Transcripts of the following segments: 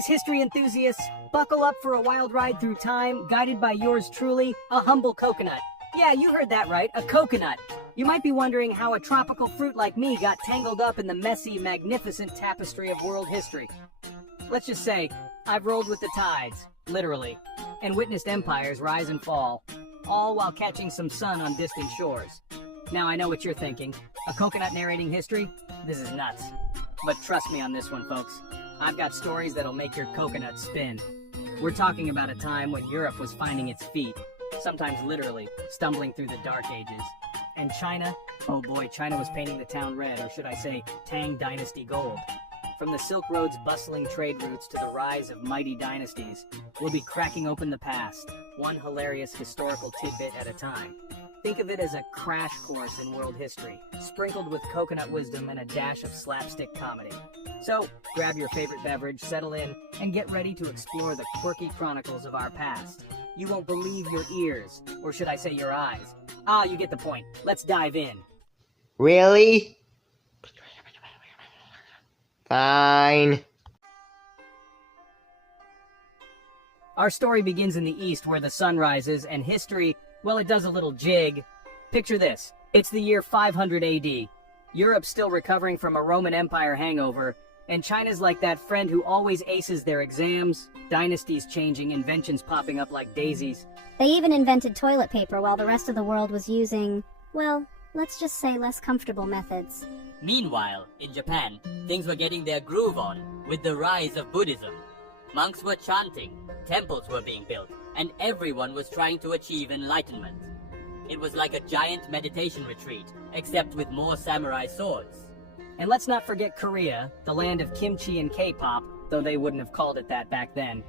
Greetings, history enthusiasts. Buckle up for a wild ride through time, guided by yours truly, a humble coconut. Yeah, you heard that right, a coconut. You might be wondering how a tropical fruit like me got tangled up in the messy, magnificent tapestry of world history. Let's just say, I've rolled with the tides, literally, and witnessed empires rise and fall, all while catching some sun on distant shores. Now I know what you're thinking. A coconut narrating history? This is nuts. But trust me on this one, folks. I've got stories that'll make your coconut spin. We're talking about a time when Europe was finding its feet, sometimes literally, stumbling through the dark ages. And China? Oh boy, China was painting the town red, or should I say, Tang Dynasty gold. From the Silk Road's bustling trade routes to the rise of mighty dynasties, we'll be cracking open the past, one hilarious historical tidbit at a time. Think of it as a crash course in world history, sprinkled with coconut wisdom and a dash of slapstick comedy. So, grab your favorite beverage, settle in, and get ready to explore the quirky chronicles of our past. You won't believe your ears, or should I say your eyes. Ah, you get the point. Let's dive in. Really? Fine. Our story begins in the east where the sun rises, and history, well, it does a little jig. Picture this. It's the year 500 AD. Europe's still recovering from a Roman Empire hangover, and China's like that friend who always aces their exams, dynasties changing, inventions popping up like daisies. They even invented toilet paper while the rest of the world was using, well, let's just say less comfortable methods. Meanwhile, in Japan, things were getting their groove on with the rise of Buddhism. Monks were chanting, temples were being built, and everyone was trying to achieve enlightenment. It was like a giant meditation retreat, except with more samurai swords. And let's not forget Korea, the land of kimchi and K-pop, though they wouldn't have called it that back then.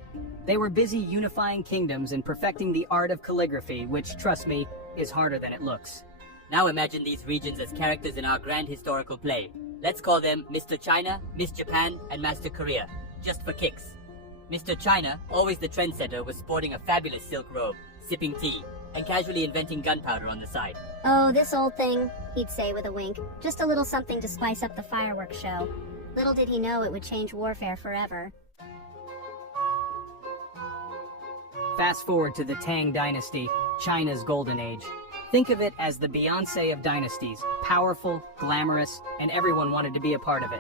They were busy unifying kingdoms and perfecting the art of calligraphy, which, trust me, is harder than it looks. Now imagine these regions as characters in our grand historical play. Let's call them Mr. China, Miss Japan, and Master Korea, just for kicks. Mr. China, always the trendsetter, was sporting a fabulous silk robe, sipping tea, and casually inventing gunpowder on the side. Oh, this old thing, he'd say with a wink. Just a little something to spice up the fireworks show. Little did he know it would change warfare forever. Fast forward to the Tang Dynasty, China's golden age. Think of it as the Beyoncé of dynasties, powerful, glamorous, and everyone wanted to be a part of it.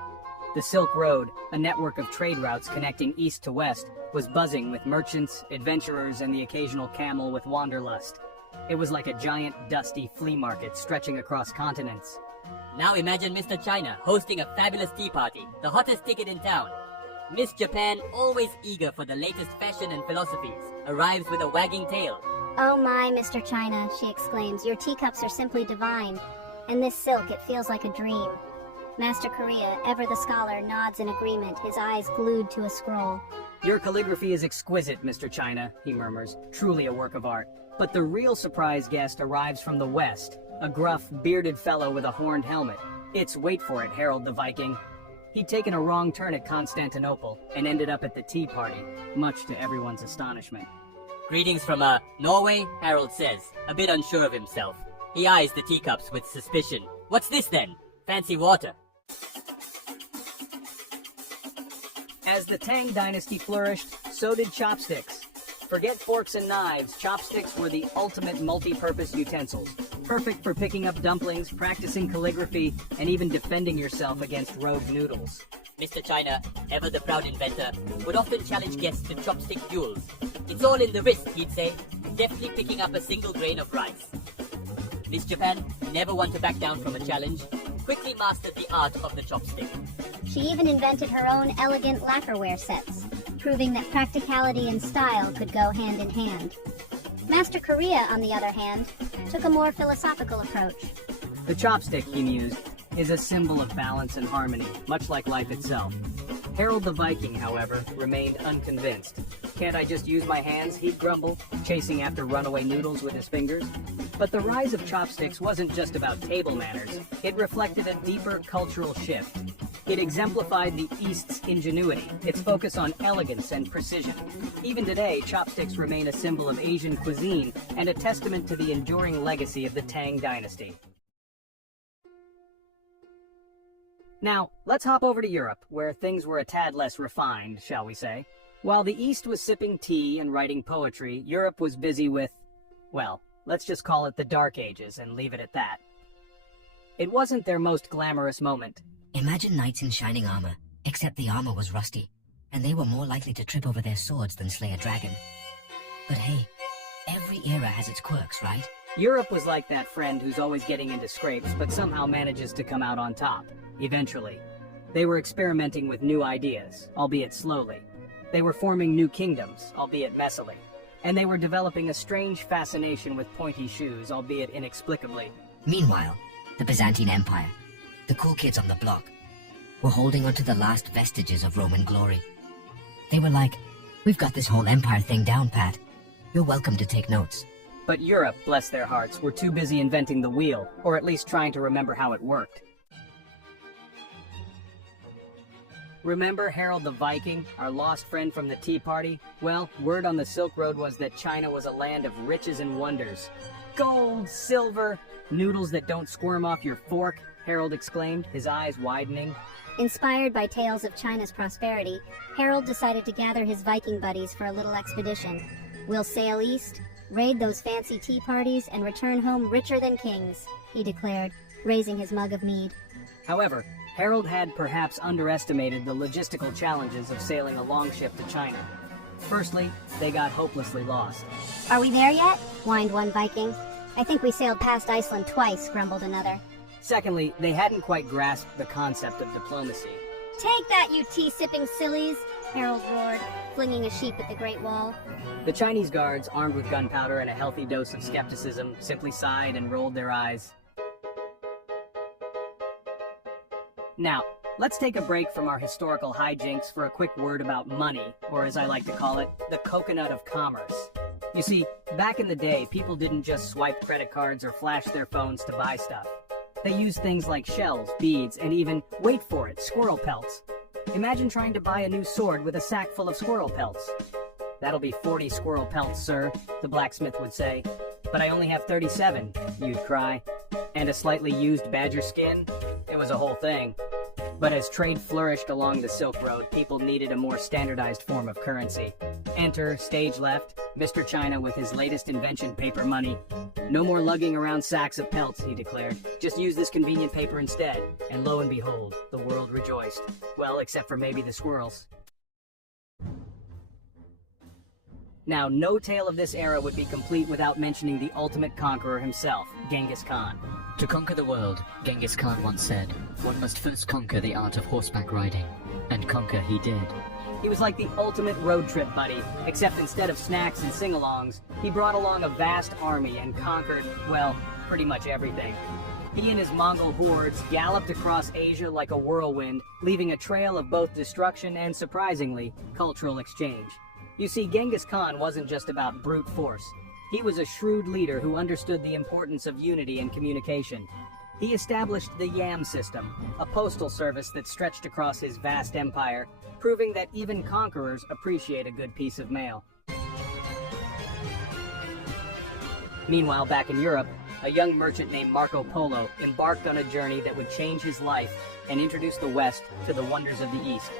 The Silk Road, a network of trade routes connecting east to west, was buzzing with merchants, adventurers, and the occasional camel with wanderlust. It was like a giant, dusty flea market stretching across continents. Now imagine Mr. China hosting a fabulous tea party, the hottest ticket in town. Miss Japan, always eager for the latest fashion and philosophies, arrives with a wagging tail. Oh my, Mr. China, she exclaims, your teacups are simply divine. And this silk, it feels like a dream. Master Korea, ever the scholar, nods in agreement, his eyes glued to a scroll. Your calligraphy is exquisite, Mr. China, he murmurs, truly a work of art. But the real surprise guest arrives from the west, a gruff, bearded fellow with a horned helmet. It's, wait for it, Harold the Viking. He'd taken a wrong turn at Constantinople and ended up at the tea party, much to everyone's astonishment. Greetings from, Norway, Harold says, a bit unsure of himself. He eyes the teacups with suspicion. What's this then? Fancy water. As the Tang Dynasty flourished, so did chopsticks. Forget forks and knives, chopsticks were the ultimate multi-purpose utensils. Perfect for picking up dumplings, practicing calligraphy, and even defending yourself against rogue noodles. Mr. China, ever the proud inventor, would often challenge guests to chopstick duels. It's all in the wrist, he'd say, deftly picking up a single grain of rice. Miss Japan, never one to back down from a challenge, quickly mastered the art of the chopstick. She even invented her own elegant lacquerware sets, proving that practicality and style could go hand in hand. Master Korea, on the other hand, took a more philosophical approach. The chopstick, he mused, is a symbol of balance and harmony, much like life itself. Harold the Viking, however, remained unconvinced. Can't I just use my hands, he'd grumble, chasing after runaway noodles with his fingers. But the rise of chopsticks wasn't just about table manners. It reflected a deeper cultural shift. It exemplified the East's ingenuity, its focus on elegance and precision. Even today, chopsticks remain a symbol of Asian cuisine and a testament to the enduring legacy of the Tang Dynasty. Now, let's hop over to Europe, where things were a tad less refined, shall we say. While the East was sipping tea and writing poetry, Europe was busy with, well, let's just call it the Dark Ages and leave it at that. It wasn't their most glamorous moment. Imagine knights in shining armor, except the armor was rusty, and they were more likely to trip over their swords than slay a dragon. But hey, every era has its quirks, right? Europe was like that friend who's always getting into scrapes, but somehow manages to come out on top, eventually. They were experimenting with new ideas, albeit slowly. They were forming new kingdoms, albeit messily. And they were developing a strange fascination with pointy shoes, albeit inexplicably. Meanwhile, the Byzantine Empire, the cool kids on the block, were holding onto the last vestiges of Roman glory. They were like, "We've got this whole empire thing down, Pat. You're welcome to take notes." But Europe, bless their hearts, were too busy inventing the wheel, or at least trying to remember how it worked. Remember Harold the Viking, our lost friend from the Tea Party? Well, word on the Silk Road was that China was a land of riches and wonders. Gold, silver, noodles that don't squirm off your fork, Harold exclaimed, his eyes widening. Inspired by tales of China's prosperity, Harold decided to gather his Viking buddies for a little expedition. "We'll sail east, raid those fancy tea parties, and return home richer than kings," he declared, raising his mug of mead. However, Harold had perhaps underestimated the logistical challenges of sailing a longship to China. Firstly, they got hopelessly lost. "Are we there yet?" whined one Viking. "I think we sailed past Iceland twice," grumbled another. Secondly, they hadn't quite grasped the concept of diplomacy. "Take that, you tea-sipping sillies!" Harold roared, flinging a sheep at the Great Wall. The Chinese guards, armed with gunpowder and a healthy dose of skepticism, simply sighed and rolled their eyes. Now, let's take a break from our historical hijinks for a quick word about money, or as I like to call it, the coconut of commerce. You see, back in the day, people didn't just swipe credit cards or flash their phones to buy stuff. They used things like shells, beads, and even, wait for it, squirrel pelts. Imagine trying to buy a new sword with a sack full of squirrel pelts. "That'll be 40 squirrel pelts, sir," the blacksmith would say. "But I only have 37, you'd cry. "And a slightly used badger skin?" It was a whole thing. But as trade flourished along the Silk Road, people needed a more standardized form of currency. Enter, stage left, Mr. China with his latest invention, paper money. "No more lugging around sacks of pelts," he declared. "Just use this convenient paper instead." And lo and behold, the world rejoiced. Well, except for maybe the squirrels. Now, no tale of this era would be complete without mentioning the ultimate conqueror himself, Genghis Khan. To conquer the world, Genghis Khan once said, one must first conquer the art of horseback riding. And conquer he did. He was like the ultimate road trip buddy, except instead of snacks and sing-alongs, he brought along a vast army and conquered, well, pretty much everything. He and his Mongol hordes galloped across Asia like a whirlwind, leaving a trail of both destruction and, surprisingly, cultural exchange. You see, Genghis Khan wasn't just about brute force. He was a shrewd leader who understood the importance of unity and communication. He established the Yam system, a postal service that stretched across his vast empire, proving that even conquerors appreciate a good piece of mail. Meanwhile, back in Europe, a young merchant named Marco Polo embarked on a journey that would change his life and introduce the West to the wonders of the East.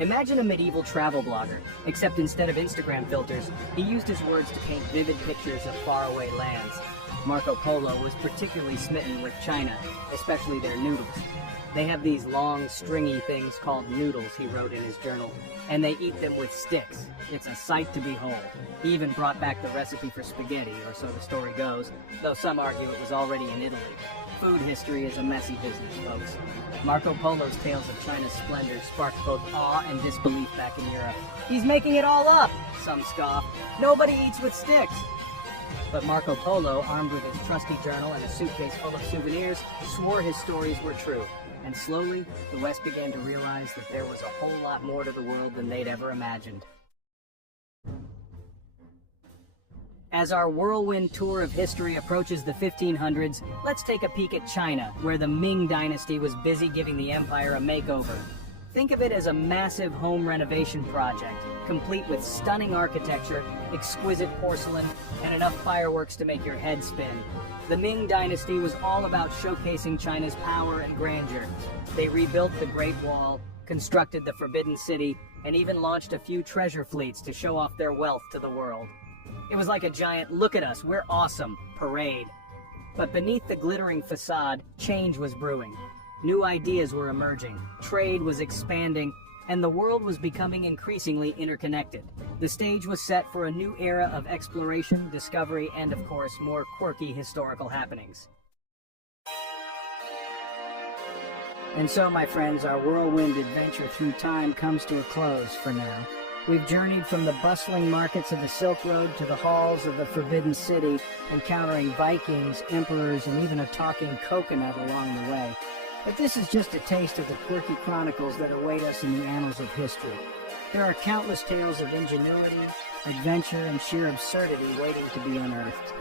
Imagine a medieval travel blogger, except instead of Instagram filters, he used his words to paint vivid pictures of faraway lands. Marco Polo was particularly smitten with China, especially their noodles. They have these long, stringy things called noodles, he wrote in his journal, and they eat them with sticks. It's a sight to behold. He even brought back the recipe for spaghetti, or so the story goes, though some argue it was already in Italy. Food history is a messy business, folks. Marco Polo's tales of China's splendor sparked both awe and disbelief back in Europe. "He's making it all up," some scoff. "Nobody eats with sticks." But Marco Polo, armed with his trusty journal and a suitcase full of souvenirs, swore his stories were true. And slowly, the West began to realize that there was a whole lot more to the world than they'd ever imagined. As our whirlwind tour of history approaches the 1500s, let's take a peek at China, where the Ming Dynasty was busy giving the empire a makeover. Think of it as a massive home renovation project, complete with stunning architecture, exquisite porcelain, and enough fireworks to make your head spin. The Ming Dynasty was all about showcasing China's power and grandeur. They rebuilt the Great Wall, constructed the Forbidden City, and even launched a few treasure fleets to show off their wealth to the world. It was like a giant "look at us, we're awesome" parade. But beneath the glittering facade, change was brewing. New ideas were emerging, trade was expanding, and the world was becoming increasingly interconnected. The stage was set for a new era of exploration, discovery, and of course, more quirky historical happenings. And so, my friends, our whirlwind adventure through time comes to a close for now. We've journeyed from the bustling markets of the Silk Road to the halls of the Forbidden City, encountering Vikings, emperors, and even a talking coconut along the way. But this is just a taste of the quirky chronicles that await us in the annals of history. There are countless tales of ingenuity, adventure, and sheer absurdity waiting to be unearthed.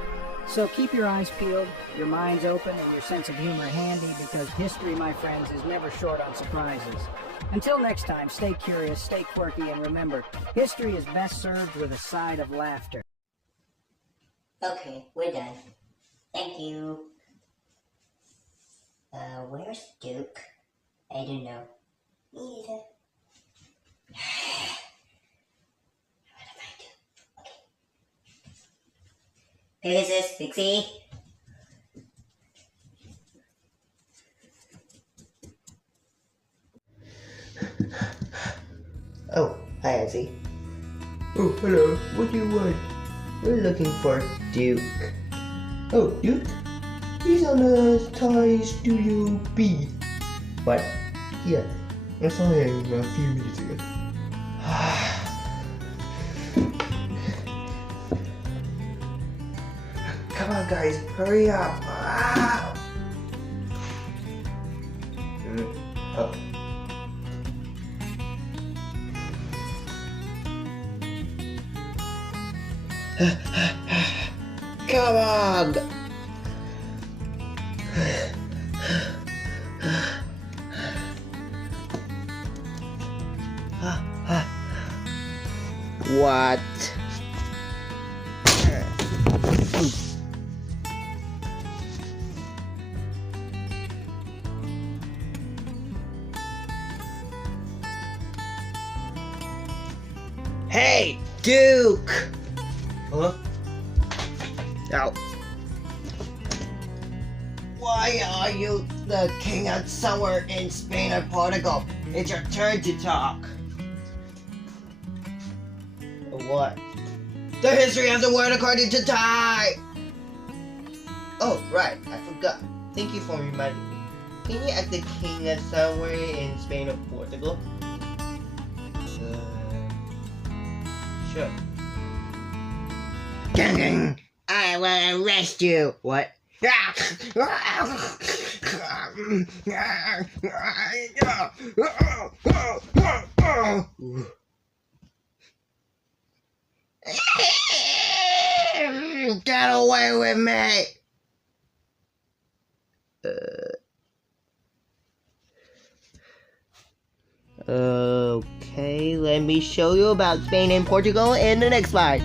So keep your eyes peeled, your minds open, and your sense of humor handy, because history, my friends, is never short on surprises. Until next time, stay curious, stay quirky, and remember, history is best served with a side of laughter. Okay, we're done. Thank you. Where's Duke? I don't know. Me either. What am I doing? Okay. Pegasus, Pixie. Oh, hi, Ezzy. Oh, hello. What do you want? We're looking for Duke. Oh, Duke? He's on Thai Studio B. What? Yeah, I saw him a few minutes ago. Come on, guys, hurry up. Ah! Oh. Come on! What? Hey, Duke! Huh? Now, why are you the king of somewhere in Spain or Portugal? It's your turn to talk. What? The history of the world according to Thai! Oh, right, I forgot. Thank you for reminding me. Can you act the king of somewhere in Spain or Portugal? Sure. Gang! I will arrest you! What? Get away with me! Okay, let me show you about Spain and Portugal in the next slide.